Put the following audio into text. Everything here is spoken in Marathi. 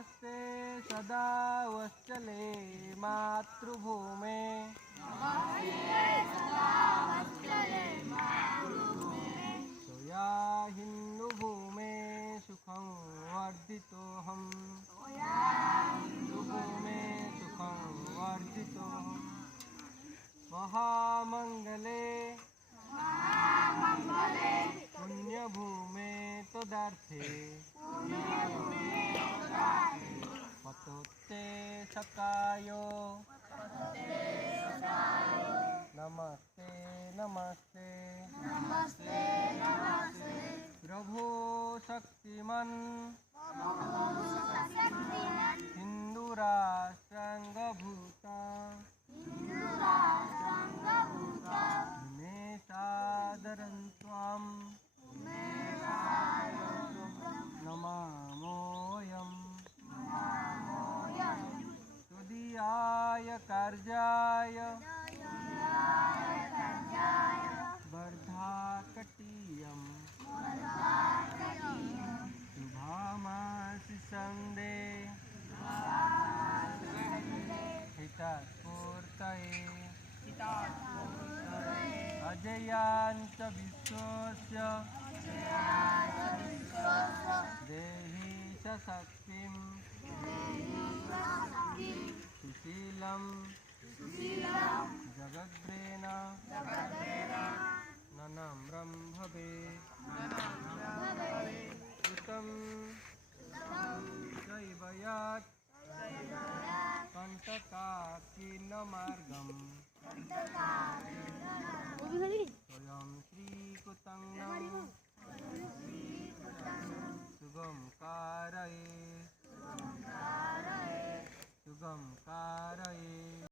नमस्ते सदा वत्सले मातृभूमे त्वया हिन्दुभूमे सुखं वर्धितोऽहम् हिन्दुभूमे सुखं वर्धितोऽहम् महामङ्गले पुण्यभूमे तदार्थे पतोत्ते सकायो नमस्ते नमस्ते प्रभो शक्तिमन् हिन्दुराष्ट्राङ्गभूता मे सादरं त्वां नमामोऽयम् तुदीयाय कार्याय वर्धाकटीयम् शुभामासि सन्दे हितस्फूर्तये अजयाञ्च विश्वस्य देहि च शक्तिं सुशीलं जगद्रेण नम्रं भवे कृतं चैव यत् कण्टकाकीर्णमार्गम् स्वयं श्रीकृतं सुगम कारये